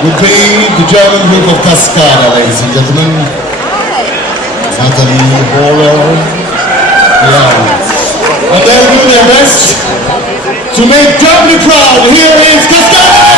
would be the German group of Cascada, ladies and gentlemen. Natalie Horler. Yeah. And they'll do their best to make Germany proud. Here is Cascada!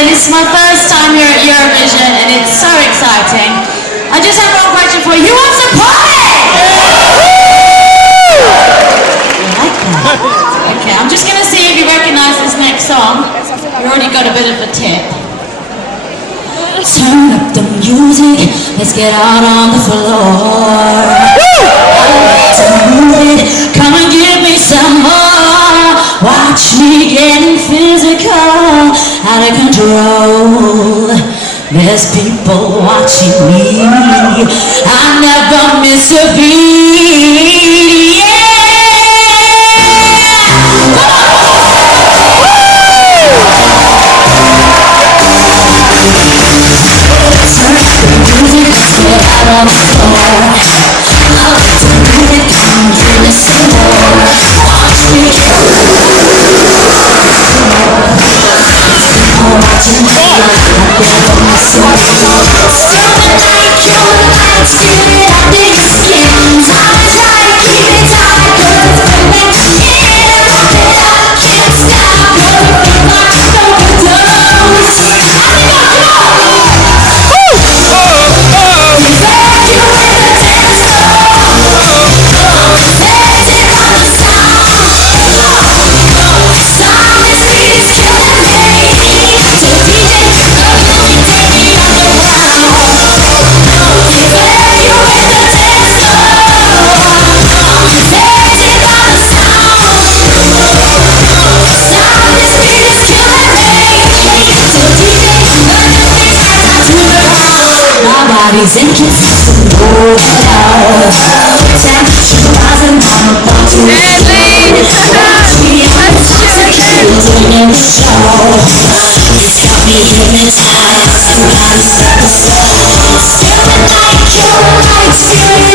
This is my first time here at Eurovision and it's so exciting. I just have one question for you. Who wants a party? I like that. Okay, I'm just going to see if you recognise this next song. You already got a bit of a tip. Turn up the music, let's get out on the floor. I like to move it, come and give me some more. Watch me getting physical, out of control. There's people watching me, I never miss a beat. Yeah! Turn up the music, let's get out on the floor. I like to move it, come and give me some more. Watch me get watching me, I never miss a beat. Still the night, kill the light, steal it under your skin. Time to try to keep it tight, cause it's been meant to end. Rock it up, can't stop, cause it feels like it's overdose. I think I know. Nobody's inconsistent, no doubt. Temperature rising, I'm about to explode. Watch me, I'm intoxicated in the show. It's got me hypnotized, and I set the soul. Still the night, kill the light, steal it